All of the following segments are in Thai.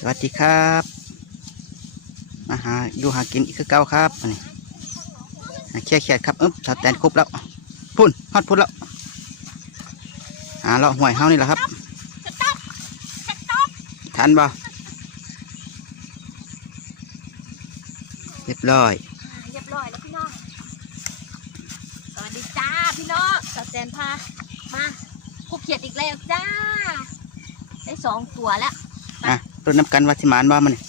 สวัสดีครับ มาหาอยู่หากินอีกคือเก่าครับอันนี้หาเคี่ยเขียดครับอึ๊บสแตนครบแล้วพุ่นฮอดพุ่นแล้วหาเลาะห่วยเฮานี่แหละครับทันบ่เรียบร้อยเรียบร้อยแล้วพี่น้องสวัสดีจ้าพี่น้องสแตนพามาคุกเขียดอีกแล้วจ้าได้สองตัวแล้ว อะต้นน้ำกันวัดสิมานบ่มันนี่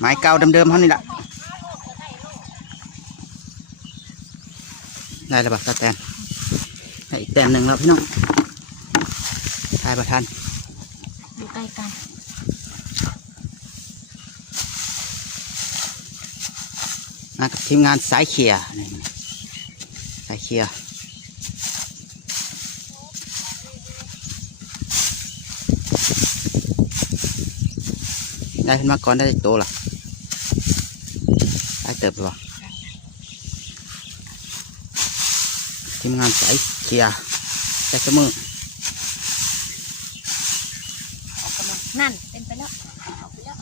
ไม้เก่าเดิมๆเฮานี่แหละได้แล้วบ่สแตนได้อีกแต้มหนึ่งแล้วพี่น้องทายประทันอยู่ใกล้กันมากับทีมงานสายเขียร์นี่สายเขีย ได้ขึ้นมาก่อนได้โตวล่ะได้เติบหรอทีมงานสายเขียร์แต่เสมอออกกำลังนั่นเป็นไปแล้วเอาไปแล้ว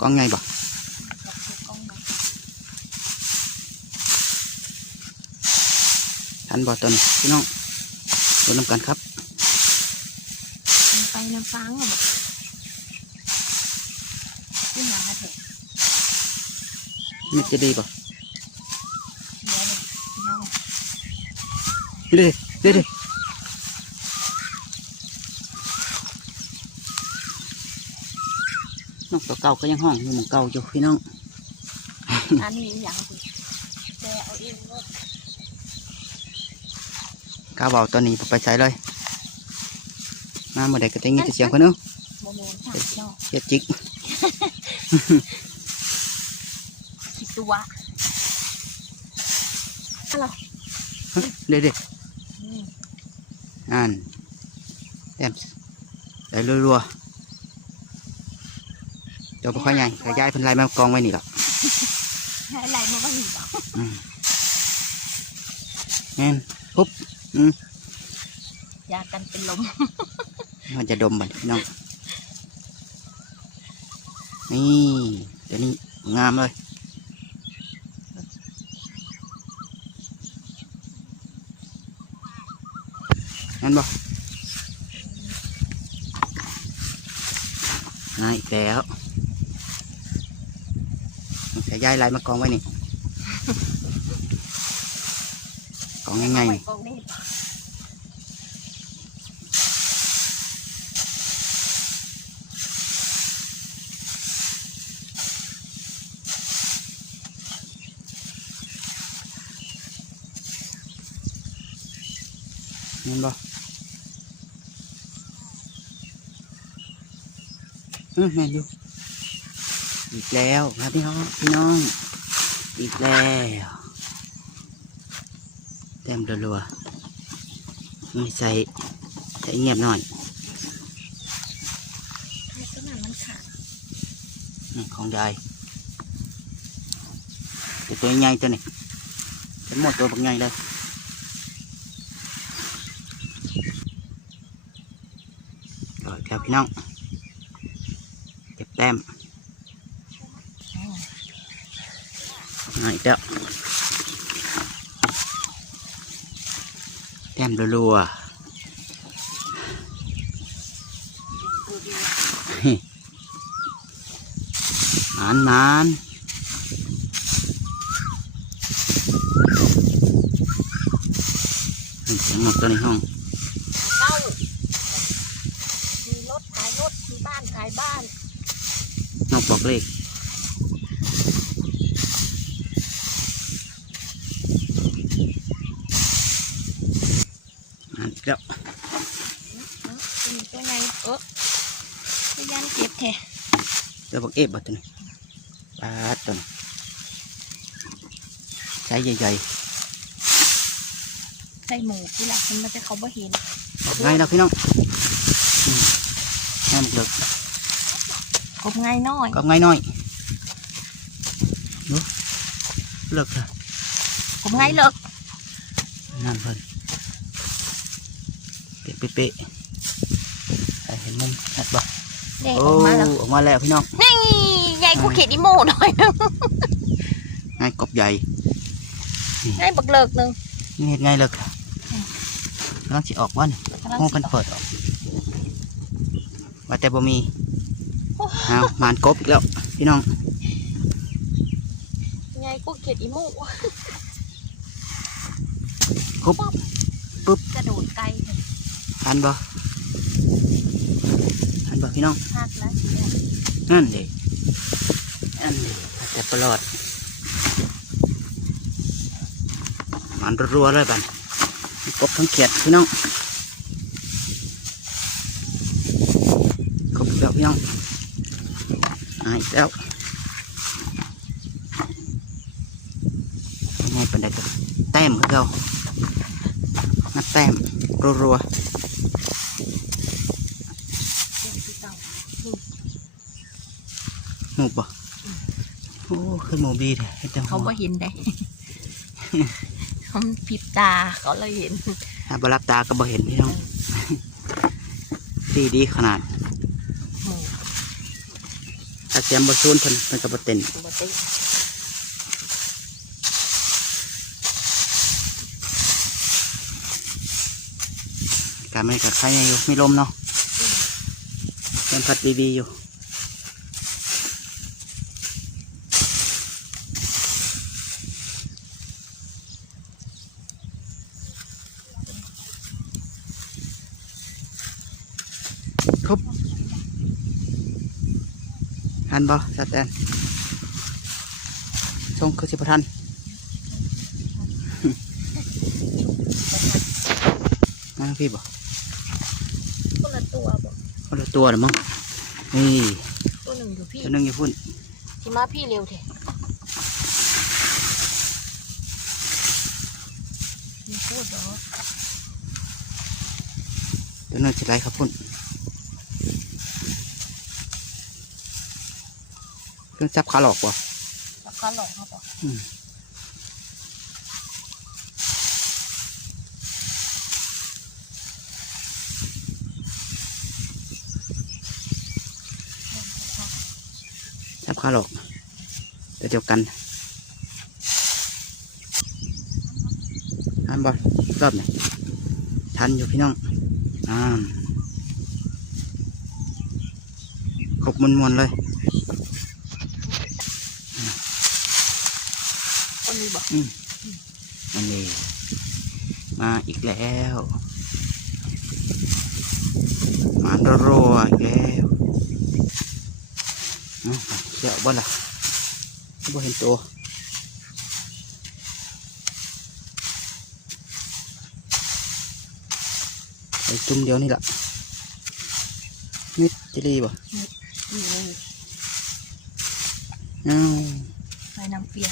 กล้องไงบ่จับตัวกล้องมาทันบ่ตอนนี้พี่น้องดูน้ำกันครับเป็นไปน้ำฟังอะบอกขึ้น มาเถอะนี่จะดีบ่เดี๋ยวเลยเดี๋ยวเด้เด้เด้นกตัวเก่าก็ยังห้องอยู่หมองเก่าอยู่พี่น้อง อันนี้อย่างสิแต่เอาเองก็ข้าวเบาตัวนี้ไปใส่เลย มาเมื่อใดก็ได้ยินแต่เสียงคนนึงโมเมนต์สามเจ้าเฮ็ดจิก คิดตัวอะไรเด้เด้อืมอ่านแต้มได้รัวๆเดี๋ยวบ่ค่อยใหญ่ขยายเพิ่นไล่มากองไว้นี่หรอกให้อะไรมาบ้างอีกเหรออืมแม่นปุ๊บยากันเป็นลม มันจะดมบัดพี่น้อง นี่เดี๋ยวนี้งามเลยนั่นบ่นายอีกแล้วจะย้ายลายมากองไว้นี่ กองง่ายๆนี่กองนี่นั่นบ่ อืมแม่นอยู่อีกแล้วครับพี่น้องพี่น้อง อีกแล้วเต็มรัวๆไม่ใส่ใส่เงียบหน่อยไอ้ตัวนั้นมันขาดอืมของยายแต่ตัวใหญ่ตัวนี้เป็นหมดตัวบักใหญ่เลยก็ครับพี่น้อง เก็บแต้มหน่อยเด้อแต้มรัวๆหมานหมานเสียงนกตัวในห้อง เก้ามีรถขายรถมีบ้านขายบ้าน น กบอกเลขอ่านอีกแล้วมีตัวไงเออตัวยันเจ็บแท้เดี๋ยวบอกเอฟบัตัวนี้ปลาดตัวนี้ใช้ใหญ่ใส่หมูที่หลักมันจะเขาบ่เห็นง่ายนะพี่น้องอืมแม่หมกเลิก กบง่ายน้อยก็ง่ายน้อยดูเลิกค่ะกบง่ายเลิกนั่นเพิ่นเป๊ะเป๊ะๆให้เห็นมุมชัดบ่เด็กโอ้ออกมาแล้วออกมาแล้วพี่น้องนี่ใหญ่กูเขียดอีโม่หน่อยง่ายกบใหญ่ให้บักเลิกหนึ่งนี่เห็นง่ายเลยกำลังสิออกวะนี่กำลังโอ้สิเป็นออกเปิดออกว่าแต่บ่มี เอามานกบอีกแล้ว พี่น้องใหญ่กูเขียดอีโม่กบปึ๊บกระโดดไกลเลยทันบ่ทันบ่พี่น้องพลาดแล้วนั่นเด็นั่นเด็แต่ปลอด มันรัวๆเลยบันกบทั้งเขียดพี่น้องกบอีกแล้วพี่น้องหาย แล้วยังไงเป็นไดกันแต้มคือเรานัดแต้มรัวเด็กที่เก่าๆหมูบ่โอ้ขึ้นหมูบีเลยเฮ็ดจังเขาหัวบ่เห็นได้เขาผิดตาเขาเลยเห็นถ้าบรับตาก็บ่เห็นพี่น้องดีดีขนาดหมู แจมบะซูนเพิ่นเพิ่นกับบะเต็นการไม่กับใครอยู่มีลมเนาะยังพัดดีๆอยู่ ทันบ่สแตนทรงคือสิบทันมาพี่บ่คนละตัวบอกคนละตัวหรือมั้งนี่ตัวหนึ่งอยู่พี่ตัวหนึงอยู่พุ่นที่มาพี่เร็วเถอะมีพูดเหรอตัวหนึงจะไรครับพุ่น เครื่องซับขาหลอกบ่ราคาหลอกเขาบอกอืมซับขาหลอกตัวเดียวกันทันบ่รอบไหนทันอยู่พี่น้องอ่าขบมวนๆเลย คนนี้ บอกอันนี้มาอีกแล้ว มารัวๆอีกแล้วเอ้าเดี๋ยวบ่ล่ะบ่เห็นตัวไอ้จุ่มเดียวนี่ล่ะมิดจิรีบ่นี่เลยเอ้าใส่น้ำเปีย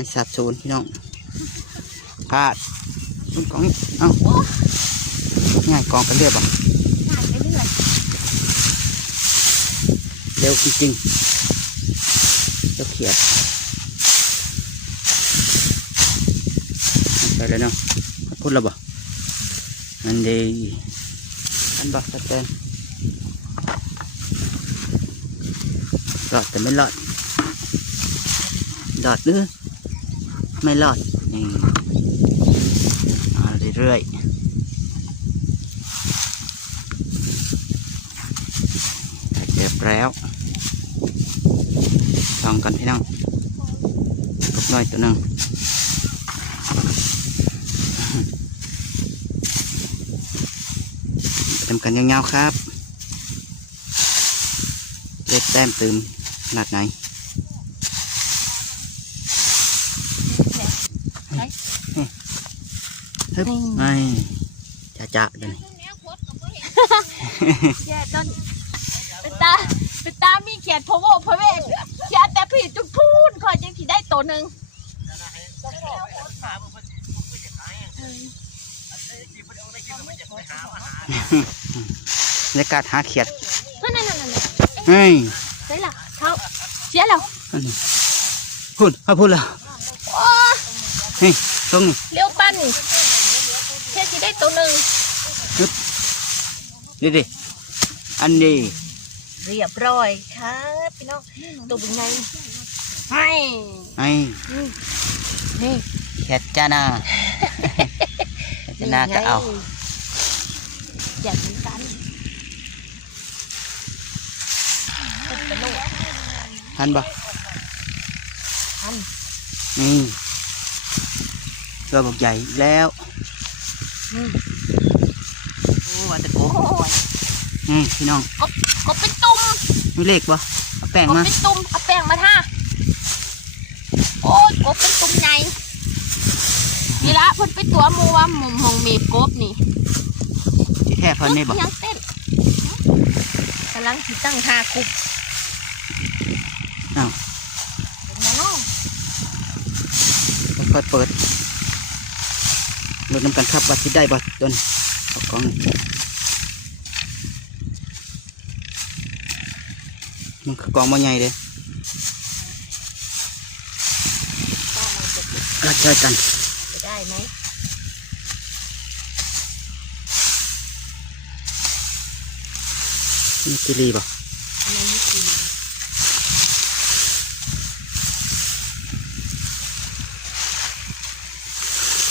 กหายสัตว์ศูนพี่น้องพลาดคุณกองเอ้าง่ายกองกันเรียบบ่ง่ายไปเรื่อยเร็วจริงๆเจ้าเขียดไปเลยเนาะพูดแล้วบ่อันเดีอันบ่สแตนรอดแต่ไม่รอดรอดหรือ ไม่รอดนี่เอาเรื่อยๆเก็บแล้วลองกันพี่น้องตกน้อยตัวหนึ่งทำกันยาวๆครับเล็กแต้มตืมขนาดไหน ฮึบไม่จะจะๆเลยแย่ต้นเป็นตาเป็นตามีเขียดพะโวพะเวกเขียดแต่ผีจุดพูนคอยยังที่ได้ตัวหนึ่งบรรยากาศหาเขียดนั่นนั่นนั่นนั่นเฮ้ยใช่ละเขาเสียแล้วอันนี้พูดเอาพูดแล้วโอ้เฮ้ยตรงนี้เลี้ยวปั้นนี่แค่ที่ ได้ตัวหนึ่งฮึบนี่ดิอันนี้ เรียบร้อยครับพี่น้องตัวเป็นไงให้ไอ้นี่แคทจานาแคทจานาก็เอาอยากเหมือนกันเป็นโลกทันบ่ทันนี่ตัวบอกใหญ่อีกแล้วอืม โอ้ว่าแตะโกโอ้ยอืมพี่น้องกบกบเป็นตุ่มมีเลขบ่เอาแป้งกบมาเป็นตุ่มเอาแป้งมาท่าโอ้ยกบเป็นตุ่มใหญ่นี่ละเพิ่นไปตัวหมูว่าหมุมหงเมบกบนี่ที่แท้เพิ่นนี่บ่ยังเต้นกำลังสิตั้งท่าคุบอ้าวเป็นไงน้องเปิดเปิด รถน้ำกันครับว่าสิได้บ่ต้นเอากล้องมันคือกองบ่ใหญ่เด้ว่ามันจะกระจายกันจะได้ไหมนี่กิรีบ่ทำไมไม่กิน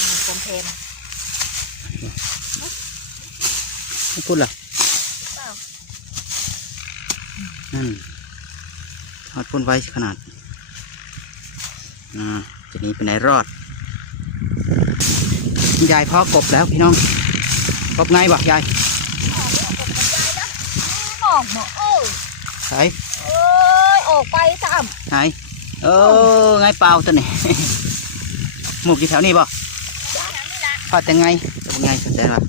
มีคมเพม ไม่ พูดเหรอเปล่านั่นทอดพ่นไว้ขนาดอ่าจะหนี้ไปไหนรอด ยายพ่อกบแล้วพี่น้อง กบไงบ่ยายออกมาเออไหนเอ้ยออกไปซ้ไหนเออไงเปล่าตัวนี้หมูกอยู่แถวนี้บ่ำพอดแต่ไงจะเป็นไงสนใจป่ะ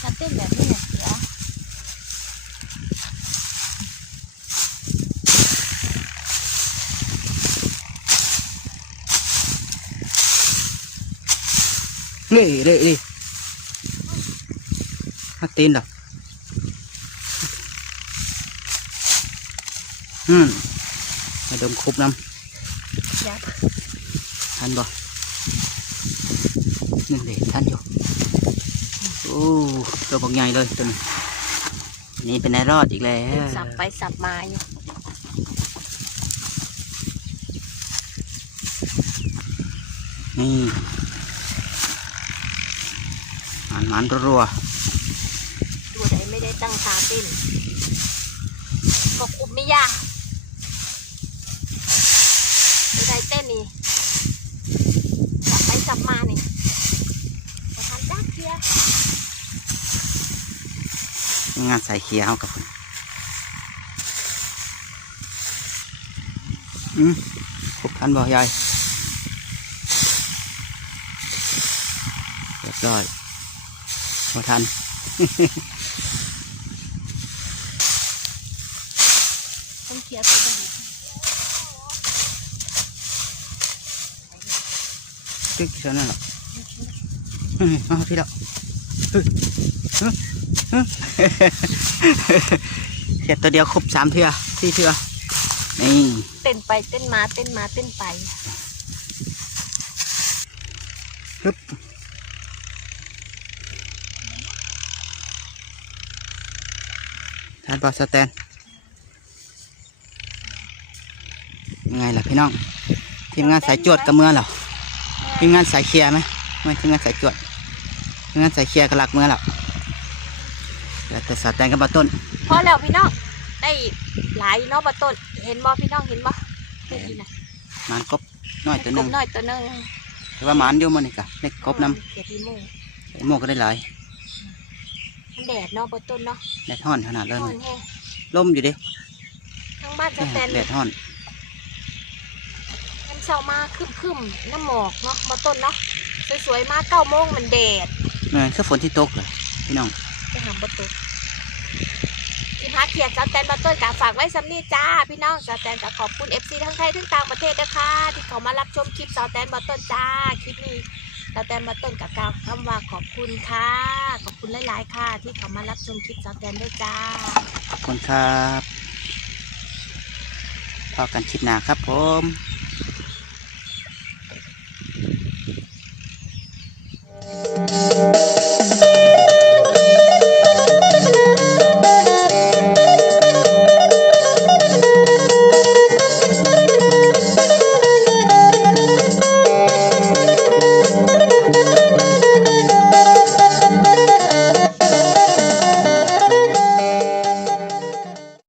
ฉันเต้นแบบนี้เนี่ยเดี๋ยว เล่เล่เล่ฮัตตีนดอกอืมให้ดมครบน้เดี๋ยวำทันบ่นี่เด็ทันอยู่โอ้ตัวบักใหญ่เลยตัวนี้นี่เป็นไงรอดอีกแล้วสับไปสับมาอยู่นี่ มันมันๆรัวตัวใดไม่ได้ตั้งท่าเต้นก็คุมไม่ยากตัวใดเต้นนี่สับไปสับมานี่มาทำจ้าเกียร์ๆงานใส่เขียวกับอืมครบทันบ่ยายเรียบร้อย บ่ทันต้องเกียร์ตัวใดตึ๊กเท่านั้นหรอเฮ้ยเอาพี่แล้วเฮ้ยเฮ้ยเฮ้ยเขียตัวเดียวครบสามเทือสี่เทือนี่เต้นไปเต้นมาเต้นมาเต้นไปฮึบ ทานปลาสแตนยังไงล่ะพี่น้อง ทีมงานสายจวดกับเมือเหรอทีมงานสายเคลียร์ไหมไม่ทีมงานสายจวดทีมงานสายเคลียร์กับหลักเมือแล้วแล้วแต่สายแตนกับปลาต้นพอแล้วพี่น้องได้หลายเนาะบะต้น เห็นบ่พี่น้องเห็นบ่เห็นนะมันกบน้อยตัวหนึงกบน้อยตัวหนึงแต่ว่าหมันอยู่มันนี่กะเล็กกบน้เกียรติโมงำไอ้โมก็ได้หลายมันแดดเนาะบะต้นเนาะแดดห้อนขนาดเลยร้อนแห้งล่มอยู่ดิทั้งบ้านจะแตนแดดห้อนมันเช้ามาคึมๆน้ำหมอกเนาะบะต้นเนาะสวยๆมาเก้าโมงมันแดดเหมือนคือฝนที่ตกเลยพี่น้องไปหาบะต้นโอเคสิพาเขียดสแตนบัตเตอร์กาฝากไว้สำนีจ้าพี่น้องสแตนก็ขอบคุณ FC ทั้งไทยทั้งต่างประเทศนะคะ ที่เขามารับชมคลิปสแตนบัตเตอร์จ้าคลิปนี้ ตาแตนมาต้นกับกาวคำว่าขอบคุณค่ะ ขอบคุณหลาย ๆ ค่ะ ที่เขามารับชมคลิปสาวแตนด้วยจ้า ขอบคุณครับพอกันคิดหนาครับผม